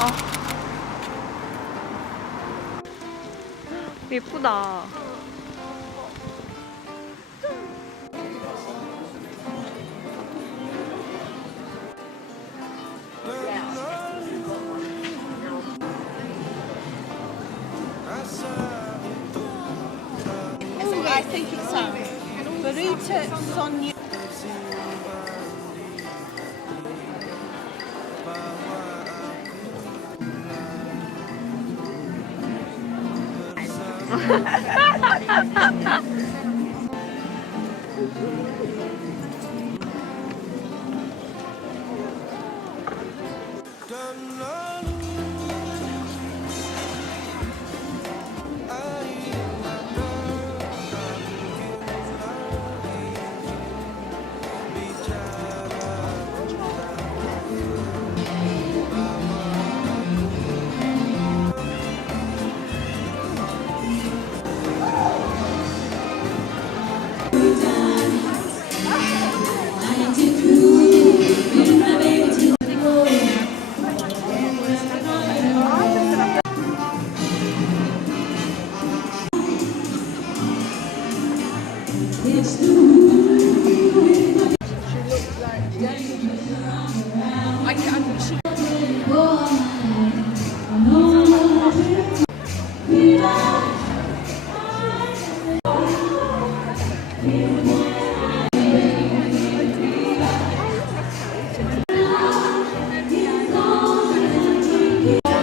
아. 예쁘다. Oh, um, Burrito Don't know. you.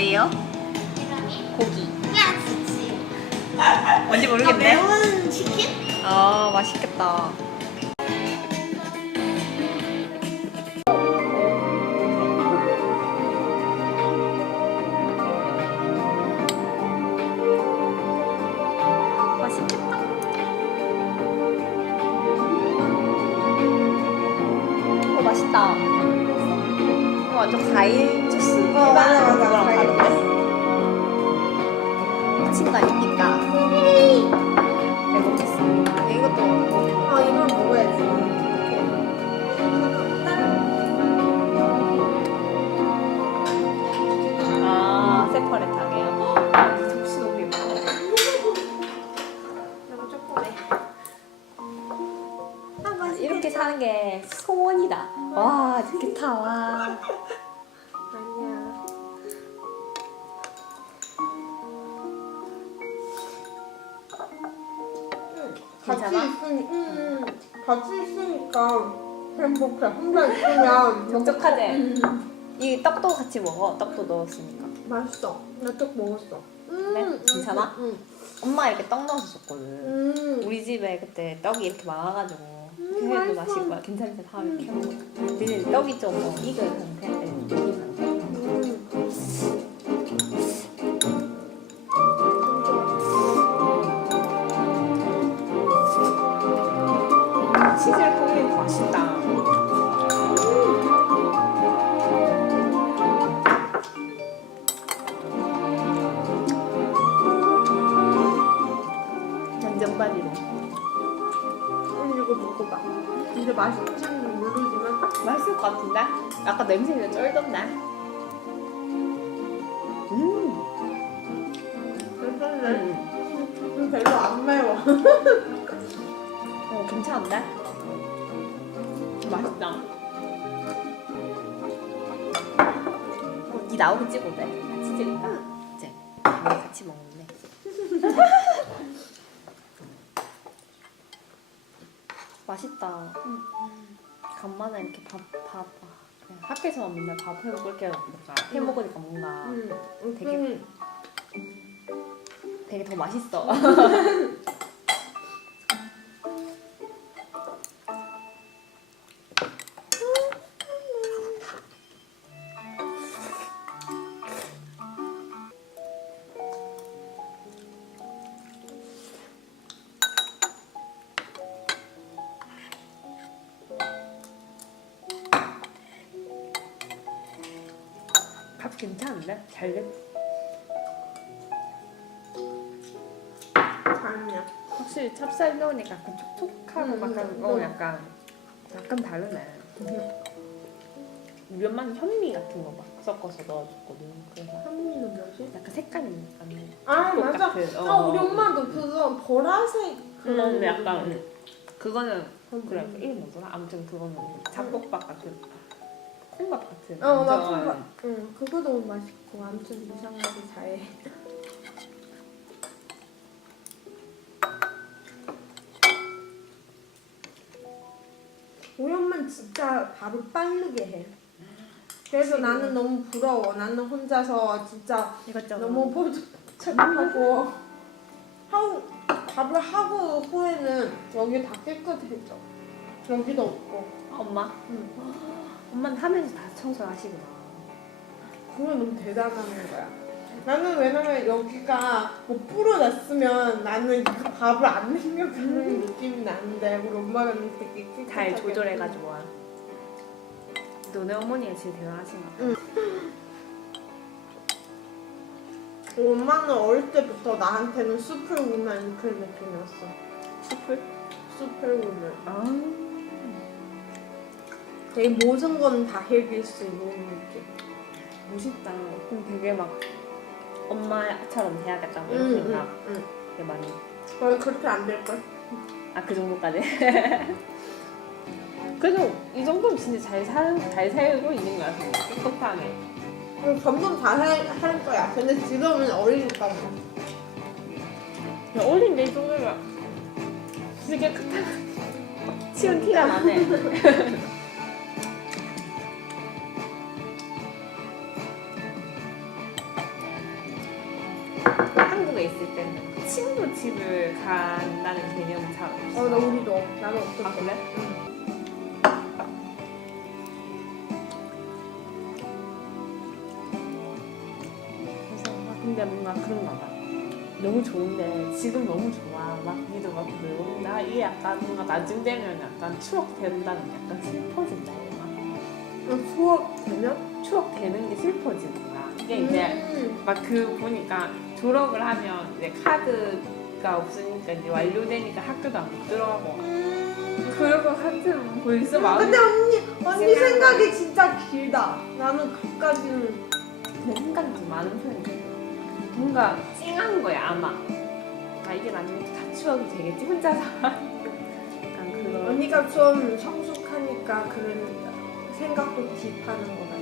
뭐예요? 고기. 뭔지 모르겠네. 매운 치킨? 아. 맛있겠다. 친거 아닙니까? 같이 있으니까 행복해. 혼자 있으면 적적하지? 이 떡도 같이 먹어. 떡도 넣었으니까. 맛있어. 나 떡 먹었어. 그래? 괜찮아? 응. 엄마 이렇게 떡 넣어서 줬거든. 음. 우리 집에 그때 떡이 이렇게 많아가지고 이렇게 해도 맛있어. 맛있을 거야. 괜찮대 다음에 이렇게 먹어. 근데 떡이 익은 상태, 익은 맛있지는 모르지만 맛있을 것 같은데? 아까 냄새가 쩔던데? 음. 괜찮네. 음. 음, 별로 안 매워. 어, 괜찮은데? 맛있다. 어, 니 나오게 찍어도 돼? 같이 찍을까? 이제 우리 같이 먹는데. 맛있다. 간만에 이렇게 밥, 밥, 아, 그냥 학교에서만 맨날 밥 해먹고 이렇게 뭔가 해먹으니까 뭔가 음, 되게- 음. 되게 더 맛있어. 괜찮은데? 잘 됐. 아니야. 확실히 찹쌀 넣으니까 약간 촉촉하고 음, 막 약간 음, 어 음. 약간 약간 다르네. 우리 엄마는 현미 같은 거 막 섞어서 넣어줬거든. 그래서 한미는 뭐지? 약간 색깔이 약간 아 맞아. 같은. 아 우리 엄마도 그거 보라색 그런 그런 약간 음, 그거는 음. 그래 이름 뭐더라? 아무튼 그거는 잡곡밥 같은 콩밥 같은. 어나 완전 그거 응 그거 너무 맛있고 아무튼 이상하게 잘해. 우리 엄마는 진짜 밥을 빠르게 해. 그래서 지금. 나는 너무 부러워. 나는 혼자서 진짜 이것저것 너무 포착하고 하고 밥을 하고 후에는 여기 다 깨끗해져. 여기도 없고. 엄마. 응. 엄마는 하면서 다 청소하시구나. 그건 너무 대단한 거야. 나는 왜냐면 여기가 뭐 뿌려놨으면 나는 이거 밥을 안 남겨가는 느낌이 나는데 우리 엄마는 되게 깨끗하게 잘 조절해가지고 와. 너네 어머니가 제일 대단하신가 봐. 응. 우리 엄마는 어릴 때부터 나한테는 슈퍼우먼 그 느낌이었어. 숯불? 슈퍼우먼. 아. 되게 모든 건 다 해줄 수 있는 느낌. 멋있다. 그럼 되게 막 엄마처럼 해야겠다 뭐 응, 이런 응, 생각 응. 되게 많이. 어, 그렇게 안 될걸? 아 그 정도까지. 그래도 이 정도면 진짜 잘 사는 잘 살고 있는 거야. 똑똑하게. 응, 점점 다할 거야. 근데 지금은 어리니까. 뭐. 야, 어린 내 정도면 되게 크다. 치운 티가 나네. 집을 간다는 개념은 잘 없어. 어, 나 우리도. 나는 없었어. 아 그래? 그래서 막 근데 뭔가 그런가 봐. 너무 좋은데 지금 너무 좋아. 막 니도 막 그러고 나 이게 약간 뭔가 나중 되면 약간 추억 된다는 게 약간 슬퍼진다. 응, 수업 되면? 추억 되는 게 슬퍼지는 거야. 이게 이제 음. 막 그 보니까 졸업을 하면 이제 카드 가 없으니까 이제 완료되니까 학교도 안 못 들어가고 그리고 하여튼 벌써 마음이 근데 언니, 언니 생각이 진짜 길다. 나는 그까지는. 내 생각이 좀 많은 편이야. 뭔가 찡한 거야 아마. 아 이게 나중에 다 추억이 되겠지 혼자서. 약간 그런. 언니가 좀 성숙하니까 그런 생각도 딥하는 거 같아.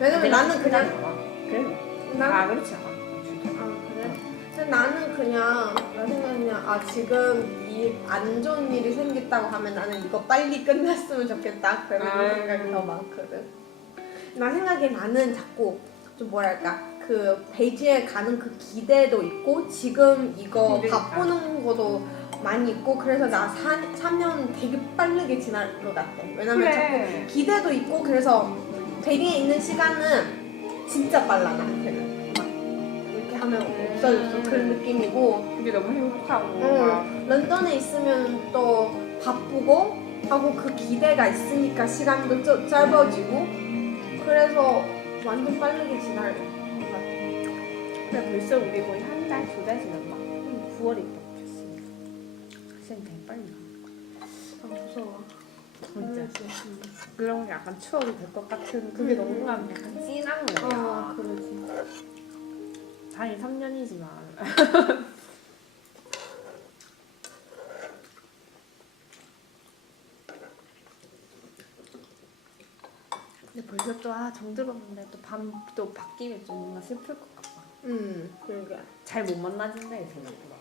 왜냐면 나는 그냥. 봐. 그래. 나는 아 그렇지 않아. 나는 그냥 나 생각 그냥 아 지금 이안 좋은 일이 생겼다고 하면 나는 이거 빨리 끝났으면 좋겠다 그런 아. 생각이 더 많거든. 나 생각에 나는 자꾸 좀 뭐랄까 그 베이지에 가는 그 기대도 있고 지금 이거. 바쁘는 것도 많이 있고 그래서 나 4, 3년 되게 빠르게 지날 것 같아. 왜냐면 그래. 자꾸 기대도 있고 그래서 베리에 있는 시간은 진짜 빨라 나한테는. 하면 없어졌어 그런 느낌이고 그게 너무 행복하고 응. 막 런던에 있으면 또 바쁘고 하고 그 기대가 있으니까 시간도 좀 짧아지고 그래서 완전 빠르게 지날 것 같아. 근데 벌써 우리 거의 한 달, 두 달 지났나? 9월에 입학했으니까 시간 되게 빨리 가아 무서워. 진짜 그런 게 약간 추억이 될 것 같은 그게 너무 약간 찐한 거야 어 그러지. 단이 3년이지만 근데 벌써 또 아 정들었는데 또 밤 또 바뀌면 좀 뭔가 슬플 것 같아 음 그러게. 잘 못 만나진대 생각보다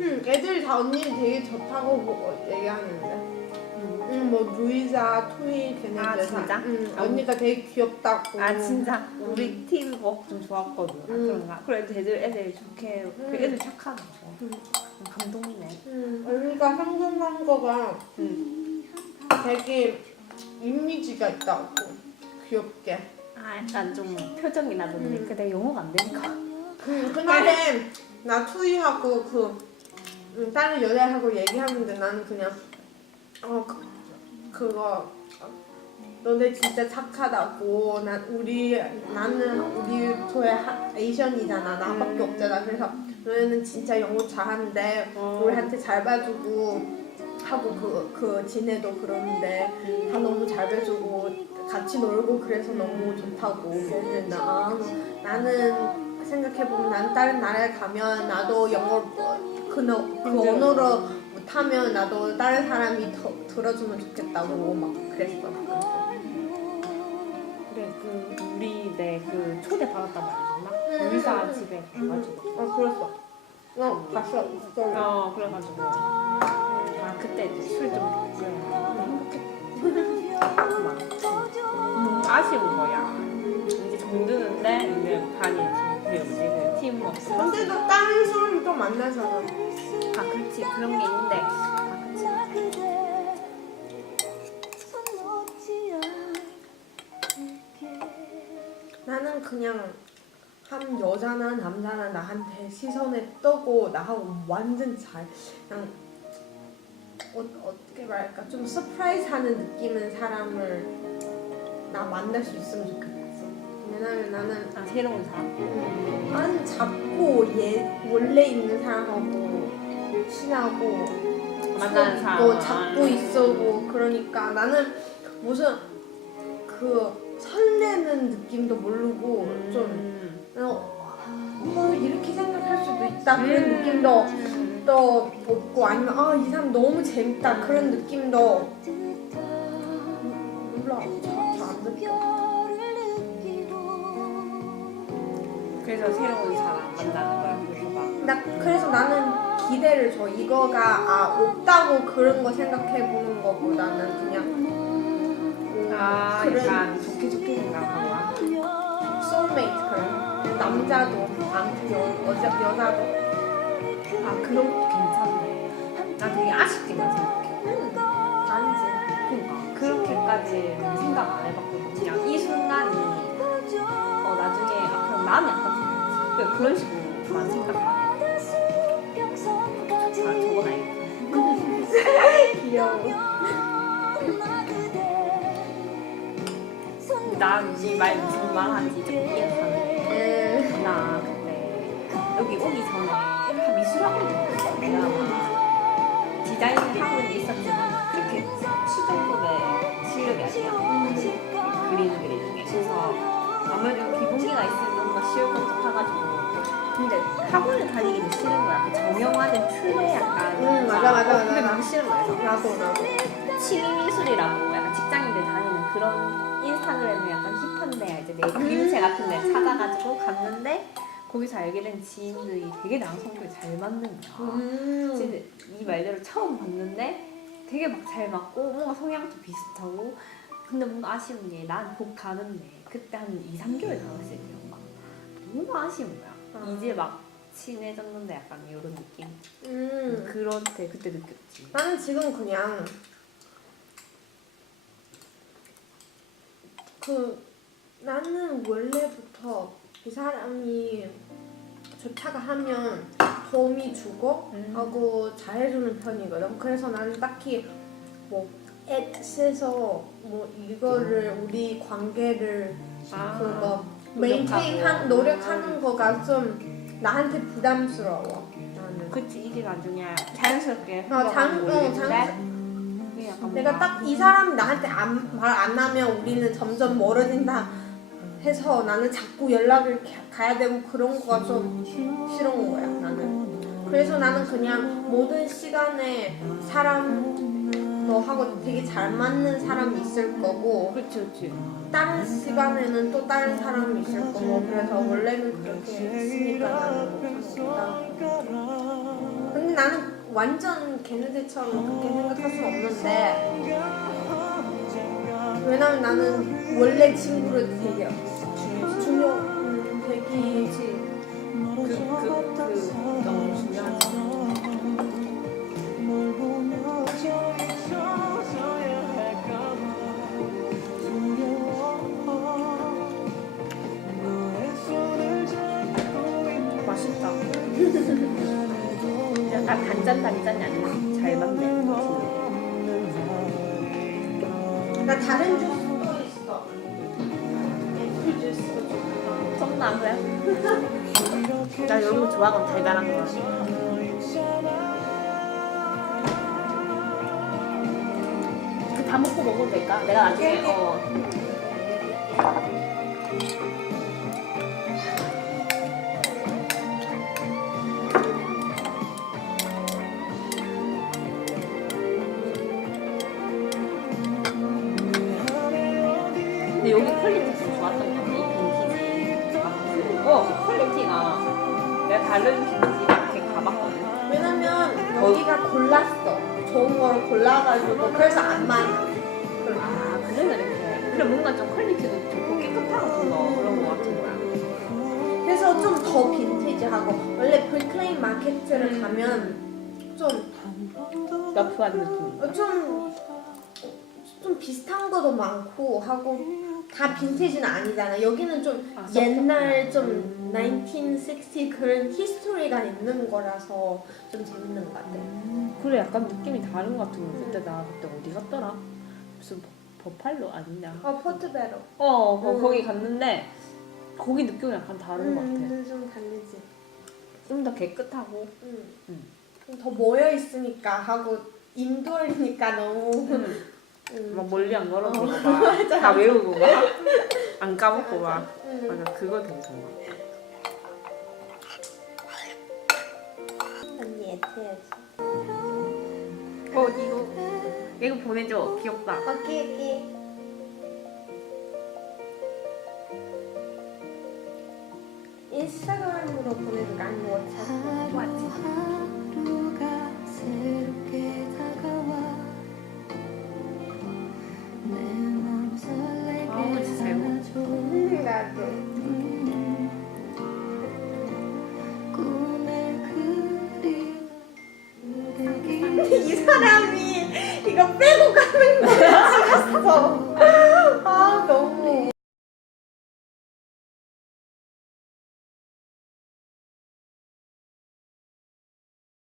응 애들이 다 언니 되게 좋다고 뭐 얘기하는데. 응 뭐 루이자, 토이 걔네들 아, 다. 진짜? 응 아, 언니가 되게 귀엽다고. 아 진짜 우리 팀 워크 좀 좋았거든 아, 음. 그런가? 그래 애들 애들 좋게 그 음. 애들 착하고 음. 감동이네 응 언니가 상상한 거가 응. 되게 이미지가 있다고 귀엽게. 아 약간 좀 표정이라든지 음. 그 내가 영어가 안 되니까 그 그날에 나 투이하고 그 음, 다른 여자하고 얘기하는데 나는 그냥 어 그, 그거 어, 너네 진짜 착하다고 난 우리 나는 우리 조에 하- 에이션이잖아 나밖에 음. 없잖아 그래서 너네는 진짜 영어 잘하는데 어. 우리한테 잘 봐주고 하고 그, 그 지네도 그러는데 다 너무 잘 봐주고 같이 놀고 그래서 너무 좋다고 그랬는데 나, 아, 나는 생각해보면 난 다른 나라에 가면 나도 영어 그, 너- 그. 언어로 못하면 나도 다른 사람이 더 들어주면 좋겠다고 막 그랬어. 그래 그 우리 내 그 초대 받았단 말이었나? 음. 의사 집에 가가지고. 아 그랬어. 어 봤어. 스토리 어 그래가지고. 아 그때 술좀 그래 막 음, 아쉬운 거야. 이제 정드는데 이제 반이 지금 그 우리 그 팀워크 근데도 다른 사람 또 만나잖아. 아 그렇지. 그런 게 있는데. 아 그치 나는 그냥 한 여자나 남자나 나한테 시선에 떠고 나하고 완전 잘 그냥 어, 어떻게 말할까? 좀 서프라이즈 하는 느낌은 사람을 나 만날 수 있으면 좋겠어. 왜냐면 나는 아 새로운 사람 음, 난 자꾸 얘 원래 있는 사람하고 친하고 만나는 사람 뭐 잡고 있어고 그러니까 나는 무슨 그 설레는 느낌도 모르고 좀 음. 어, 뭐 이렇게 생각할 수도 있다 그런 음. 느낌도 음. 또 없고 아니면 아 이 사람 너무 재밌다 그런 느낌도 몰라 잘안 느껴 그래서 새로운 사람 만나는 거야 그래서 막. 나 그래서 나는 기대를 줘. 이거가 아 없다고 그런 거 생각해 보는 거보다는 그냥 음, 아, 그런 약간 좋게 좋게 생각하고 soulmate 그런 남자도 아무튼 여, 여자 여자도. 아 그런 것도 괜찮네. 난 되게 아쉽게만 생각해. 아니지. 그러니까 그렇게까지 생각 안 해봤거든. 그냥 이 순간이 어 나중에 아 그럼 나는 약간 좀 그냥 그런 식으로만 생각 안 해. 아 적어놔야겠다 귀여워. 난이말 무슨 말 하는지 좀 이해하네 음, 나 그때 여기 오기 전에 한 미술학원 다녔어 내가 막 디자인 학원에 있었지만 그렇게 수준급의 실력이 아니야 그림 그리는 게 그래서 아무래도 기본기가 있으면 뭔가 쉬울 것 같아가지고. 근데 학원을 다니기는 싫은 거야. 그 정형화된 틀에 약간 음, 맞아, 맞아, 어, 그게 맞아. 너무 싫은 거야. 나도 나도. 취미미술이라고 약간 직장인들 다니는 그런 인스타그램에 약간 힙한 데야 이제 내 그림체 같은 데 찾아가지고 갔는데 거기서 알게 된 지인들이 되게 나랑 성격이 잘 맞는 거야. 음. 진짜 이 말대로 처음 봤는데 되게 막 잘 맞고 뭔가 성향도 비슷하고 근데 뭔가 아쉬운 게난곧 가는데 그때 한 2, 3개월 남았을 때였나 너무 아쉬운 거야 아. 이제 막 친해졌는데 약간 이런 느낌. 음. 그런 때 그때 느꼈지. 나는 지금 그냥 그 나는 원래부터 이 사람이 좋다가 하면 도움이 주고 음. 하고 잘해주는 편이거든. 그래서 나는 딱히 뭐 애써서 뭐 이거를 우리 관계를 아, 그거 노력하고. 메인테인 한 노력하는 거가 좀 나한테 부담스러워. 나는. 그치 이게 나중에 자연스럽게 어, 장- 어, 모르겠는데 자연스- 그게 약간 내가 딱 이 사람이 나한테 말안 하면 우리는 점점 멀어진다 해서 나는 자꾸 연락을 가- 가야 되고 그런 거가 좀 싫은 거야 나는 그래서 나는 그냥 모든 시간에 사람 너하고 되게 잘 맞는 사람이 있을 거고 그치 그치. 다른 시간에는 또 다른 사람이 있을 거고 그래서 원래는 그렇게 했으니까 나는 못하는 근데 나는 완전 걔네들처럼 그렇게 생각할 수 없는데 왜냐면 나는 원래 친구를 되게 다른 주스도 있어 애플 주스도 좋고 썸나 그래? 나 이런 거 좋아하고 달달한 거. 그다 먹고 먹어도 될까? 내가 나중에 어. 여기가 골랐어 좋은 거를 골라가지고 그래서 안 많아 아, 그래서 이렇게. 그래, 뭔가 좀 퀄리티도 좋고 깨끗하고 그런 것 같은 거야. 그래서 좀 더 빈티지하고 원래 브리클레인 마켓을 가면 좀 러프한 느낌. 어, 좀, 좀 비슷한 것도 많고 하고 다 빈티지는 아니잖아. 여기는 좀 아, 옛날 좀 1960 그런 히스토리가 있는 거라서 좀 재밌는 것 같아. 그래, 약간 느낌이 다른 것 같은 거. 그때 나 그때 어디 갔더라? 무슨 버- 버팔로 아니냐? 어, 포트베로. 어, 거- 음. 거기 갔는데 거기 느낌이 약간 다른 것 같아. 음, 좀 다르지. 좀 더 깨끗하고. 음. 음. 좀더 모여 있으니까 하고 인도어니까 너무 음. 음. 막 멀리 안 걸어보고 막 다 외우고 막 안 까먹고 막. 음. 맞아. 그거 되게 좋아. 언니 애태야지. 어 이거. 이거 보내줘. 귀엽다. 오케이 오케이. 인스타그램으로 보내줄까 아니면 워츠 사람